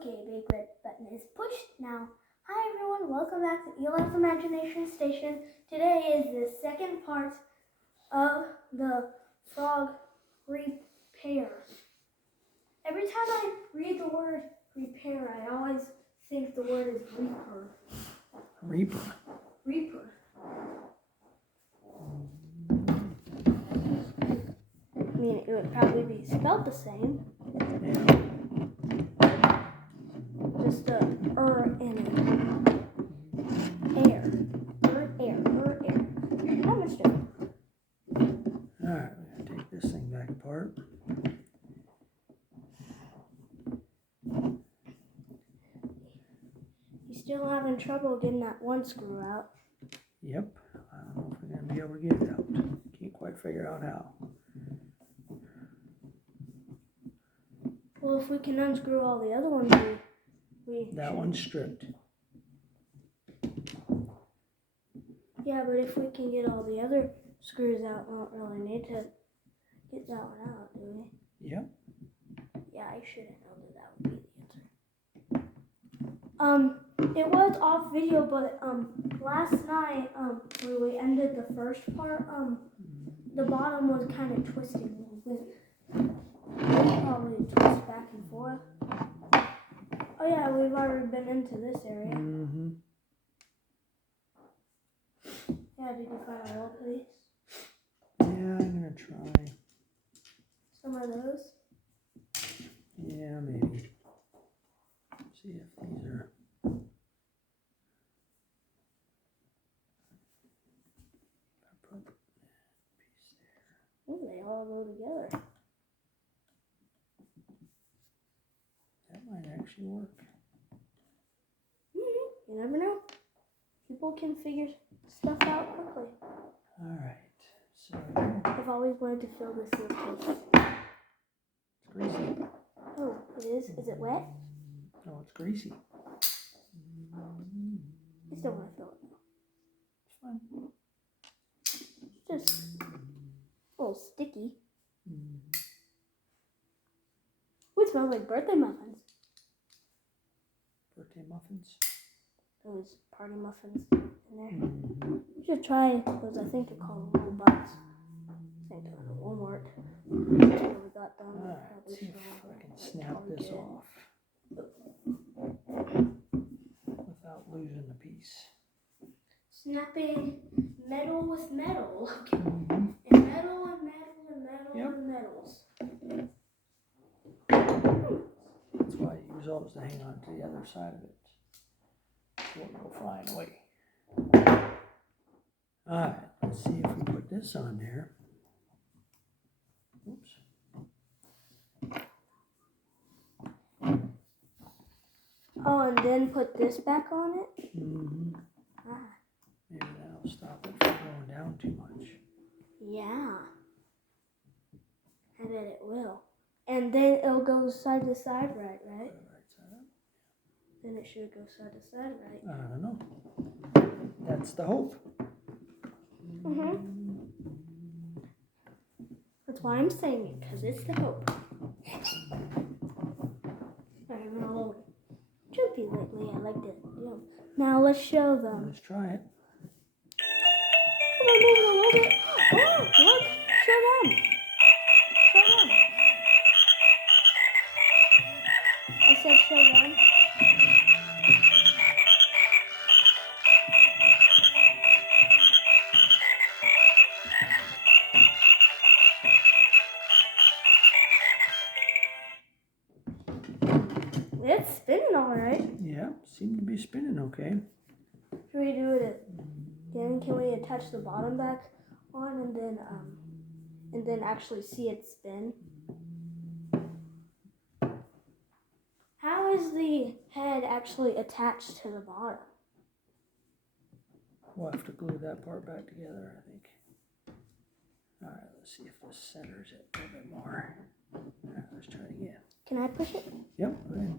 Okay, big red button is pushed now. Hi everyone, welcome back to Eli's Imagination Station. Today is the second part of the frog repair. Every time I read the word repair, I always think the word is reaper. Reaper. Reaper. I mean, it would probably be spelled the same. Yeah. Just a in it. Air. Air. Not much different. Alright, we're gonna take this thing back apart. You still having trouble getting that one screw out? Yep. I don't know if we're gonna be able to get it out. Can't quite figure out how. Well, if we can unscrew all the other ones, That one's stripped. Yeah, but if we can get all the other screws out, we don't really need to get that one out, do we? Yep. Yeah, I should have known that would be the answer. It was off video, but last night when we ended the first part, the bottom was kind of twisting a little bit. We'll probably twist back and forth. Oh yeah, we've already been into this area. Mm-hmm. Yeah, did you find a roll, please? Yeah, I'm gonna try. Some of those? Yeah, maybe. See if these are. Put a piece there. Oh, they all go together. That might actually work. You never know. People can figure stuff out quickly. Alright, so I've always wanted to fill this with this. it's greasy. Oh, it is? Is it wet? No, it's greasy. I still want to fill it. It's fine. It's just a little sticky. It smells like birthday muffins. Birthday muffins. Those party muffins in there. You should try those. I think they're called little bugs. I think they're in Walmart. After we got done. Alright, let's see if I can snap this off without losing the piece. Snapping metal with metal. Okay. And metal and metal and metal and metals. That's why you use those to hang on to the other side of it. It won't go flying away. Alright, let's see if we put this on there. Oops. Oh, and then put this back on it? Maybe that'll stop it from going down too much. Yeah. I bet it will. And then it'll go side to side, right? Right side up. Then it should go side to side, right? I don't know. That's the hope. That's why I'm saying it, because it's the hope. I'm a little jumpy lately. I like to do. Now let's show them. Let's try it. Come on, move it a little bit. Oh, look. Show them. Show them. I said show them. It's spinning all right. Yeah, seemed to be spinning okay. Should we do it again? Can we attach the bottom back on and then actually see it spin? How is the head actually attached to the bottom? We'll have to glue that part back together, I think. Alright, let's see if this centers it a little bit more. Alright, let's try it again. Can I push it? Yep, go ahead.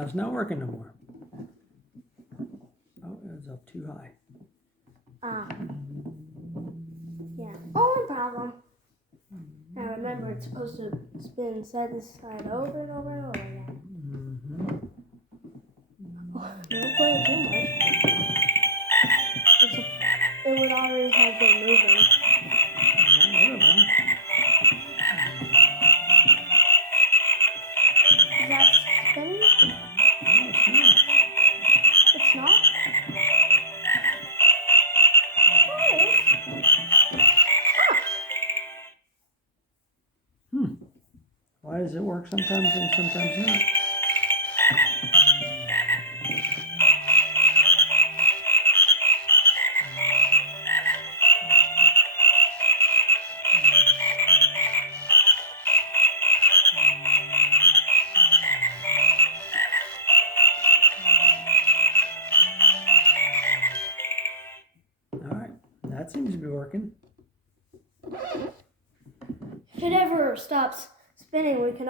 Now it's not working no more. Oh, it was up too high. Yeah. Only problem. Now remember, it's supposed to spin side to side over and over and over again. Don't play it too much. It would already have been moving. Is that spinning? No, it's not. It's not? Oh, it is. Why does it work sometimes and sometimes not? Alright, that seems to be working. If it ever stops spinning, we can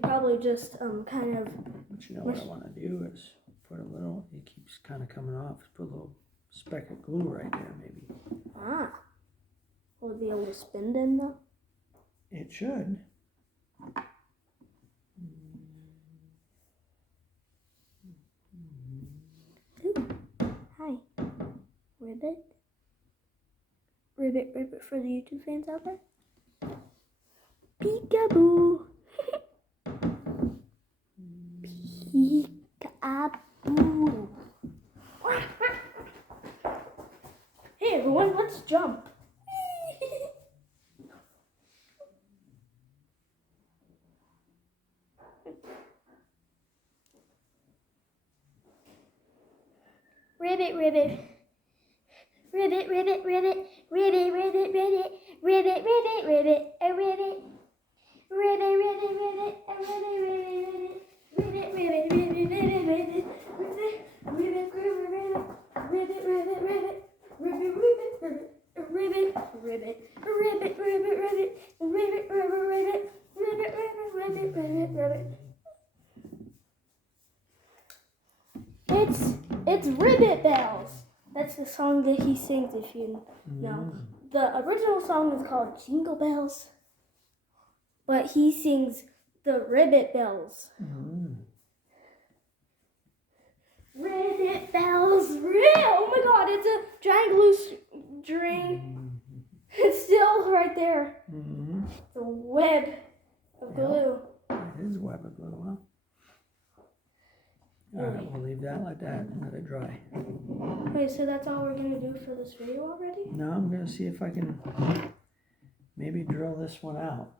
probably just kind of. But you know what I want to do is put a little, it keeps kind of coming off, put a little speck of glue right there maybe. Will it be able to spin then though? It should. Ooh. Hi. Ribbit. Ribbit for the YouTube fans out there. Peekaboo. Peekaboo. Hey everyone, let's jump. Ribbit. Ribbit. It's Ribbit Bells. That's the song that he sings, if you know. The original song is called Jingle Bells, but he sings the Ribbit Bells. Ribbit Bells, oh my God, it's a giant glue string. It's still right there. The web of glue. It is a web of glue, huh? Alright, we'll leave that like that and let it dry. Wait, so that's all we're going to do for this video already? Now I'm going to see if I can maybe drill this one out.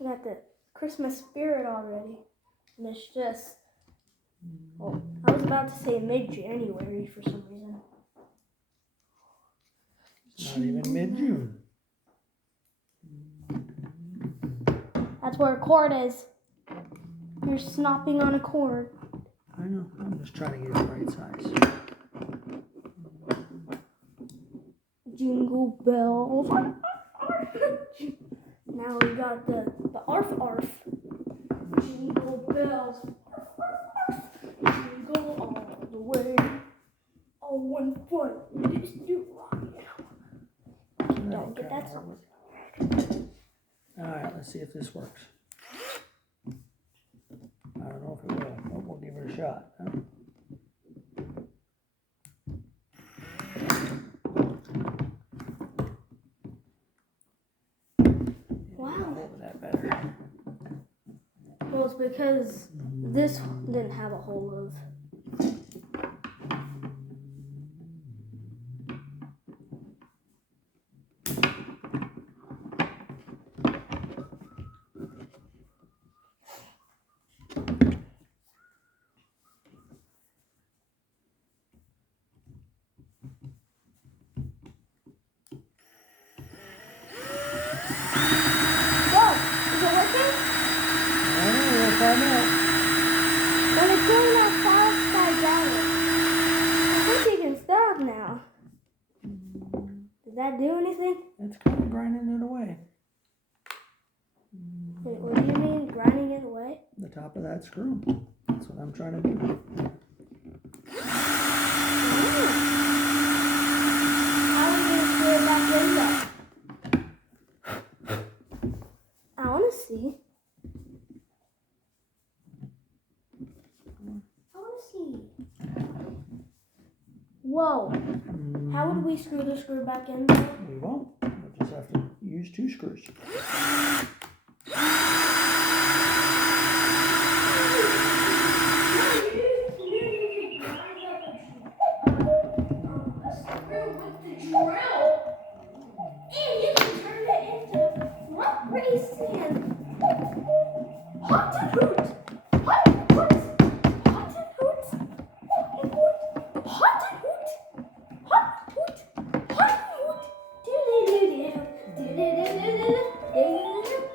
We got the Christmas spirit already. And it's just, well, I was about to say mid-January for some reason. It's not even mid-June. That's where a cord is. You're snopping on a cord. I know. I'm just trying to get it right size. Jingle bells. Now we got the arf. Jingle bells. Jingle all the way. Oh, one fun it is to ride. Don't get that song. Alright, let's see if this works. I don't know if it will, but we'll give it a shot. Huh? Wow. Hold that better. Well, it's because this didn't have a hold of. When it's doing that sound, that do anything? It's kind of grinding it away. Wait, what do you mean grinding it away? The top of that screw. That's what I'm trying to do. How are you going to screw it back in though? I want to see. Whoa. How would we screw the screw back in though? We won't. We'll just have to use 2 screws.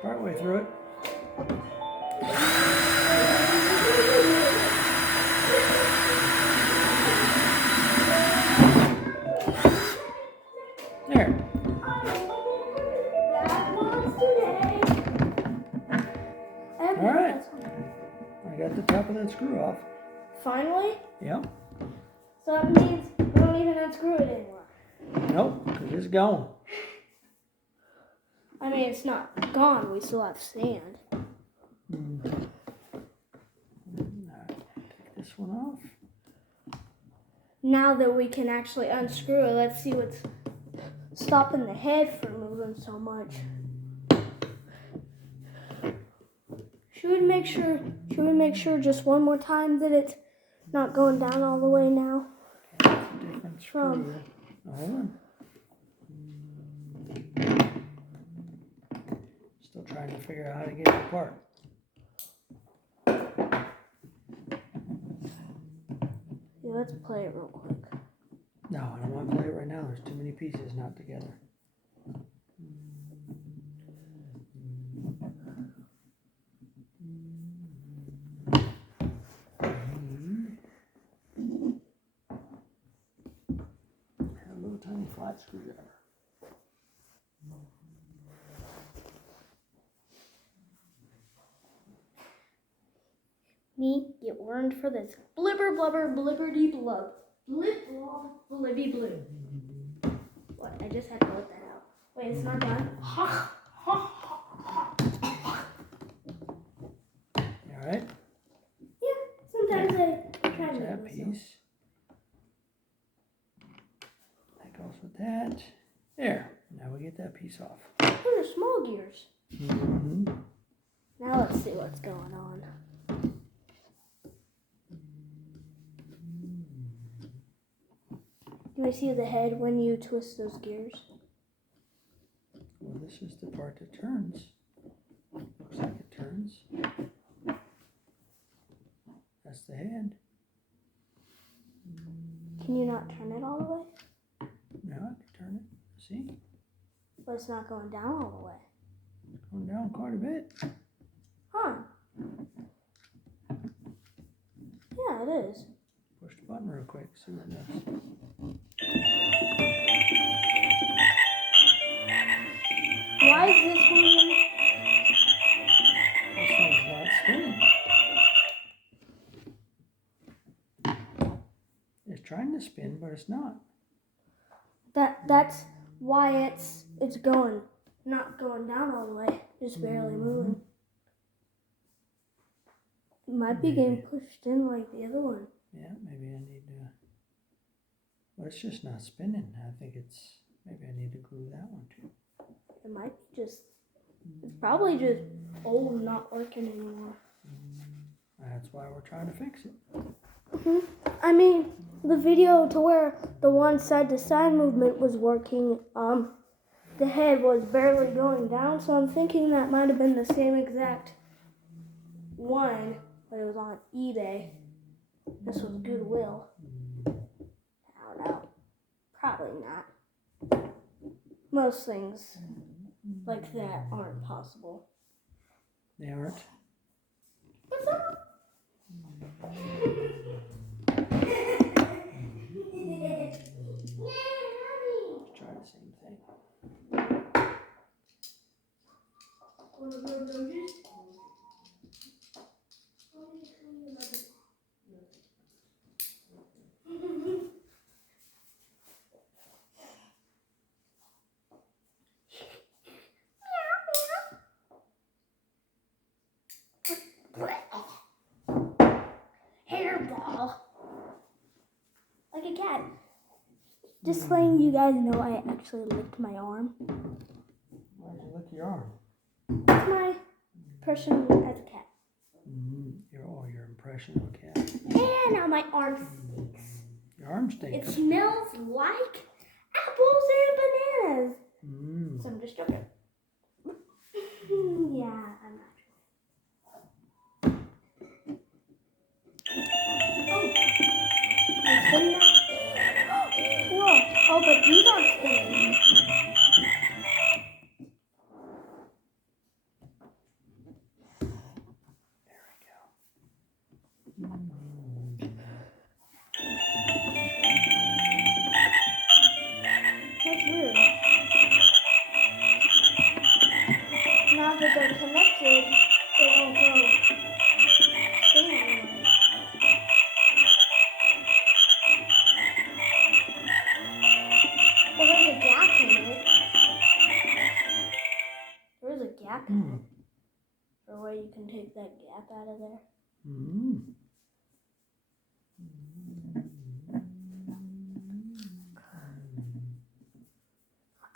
Partway through it. There. Alright. I got the top of that screw off. Finally? Yep. So that means we don't even unscrew it anymore. Nope, because it's gone. I mean, it's not gone. We still have sand. Alright, take this one off. Now that we can actually unscrew it, let's see what's stopping the head from moving so much. Should we make sure just one more time that it's not going down all the way now? Different From- screw. Hold on. Still trying to figure out how to get it apart. Yeah, let's play it real quick. No, I don't want to play it right now. There's too many pieces not together. A little tiny flat screwdriver. Me get warned for this. Blibber blubber blibberdy blub. Blib blob blibby blue. What? I just had to let that out. Wait, it's not done. You alright? Yeah, sometimes I try There's to that make myself. piece. That goes with that. There. Now we get that piece off. Those are small gears. Mm-hmm. Now let's see what's going on. Can we see the head when you twist those gears? Well, this is the part that turns. Looks like it turns. That's the head. Can you not turn it all the way? Now I can turn it. See? But it's not going down all the way. It's going down quite a bit. Huh. Yeah, it is. Push the button real quick, see what it does. Why is this moving? This one's not spinning. It's trying to spin, but it's not. That's why it's going, not going down all the way, just barely moving. It might be getting pushed in like the other one. Yeah, maybe I need to. Well, it's just not spinning. I think maybe I need to glue that one too. It might be it's probably just old, not working anymore. That's why we're trying to fix it. I mean, the video to where the one side to side movement was working, the head was barely going down, so I'm thinking that might have been the same exact one, but it was on eBay. This was Goodwill. I don't know. Probably not. Most things like that aren't possible. They aren't. What's up? Try the same thing. a cat. Just letting you guys know, I actually licked my arm. Why did you lick your arm? It's my impression as a cat. Your impression of a cat. And now my arm stinks. Your arm It stinks. smells like apples and bananas. So I'm just joking. Yeah, I'm not sure. Oh, I'm spinning now. Whoa. Oh, but these aren't spinning. There we go. That's weird. Now that they're connected, they won't go spin anymore. Well, there's a gap in it. There's a gap in it. Or where you can take that gap out of there.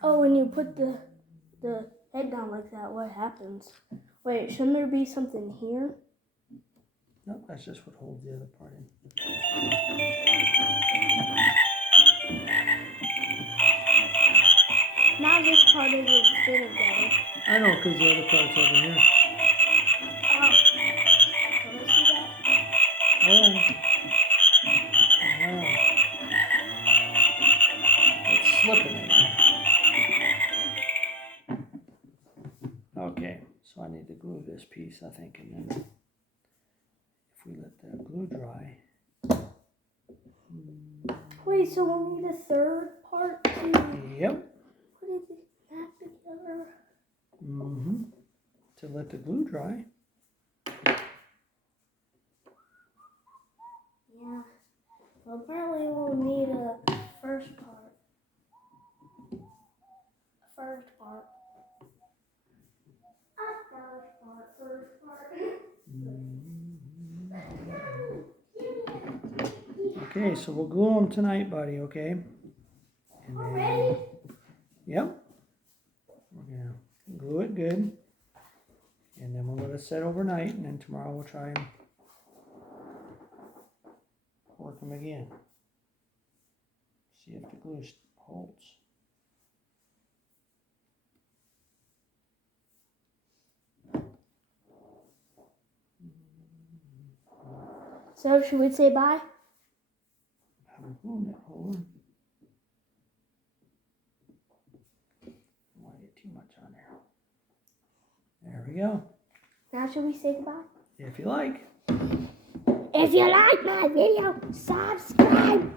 Oh, when you put the head down like that, what happens? Wait, shouldn't there be something here? Nope, that's just what holds the other part in. Now this part isn't spinning, Daddy. I know, because the other part's over here. Oh. Can I see that? Oh. It's slipping in there. Okay, so I need to glue this piece, I think, and then if we let that glue dry. Wait, so we'll need a third part to Yep. put it back together? To let the glue dry. Yeah. Well, apparently we'll need a first part. First part. First part. Okay, so we'll glue them tonight, buddy, okay? And Already? Yep. We're going to glue it good. And then we'll let it set overnight, and then tomorrow we'll try and work them again. See if the glue holds. So should we say bye? I'm gluing it, hold on. I don't want to get too much on there. There we go. Now should we say goodbye? If you like. If you like my video, subscribe.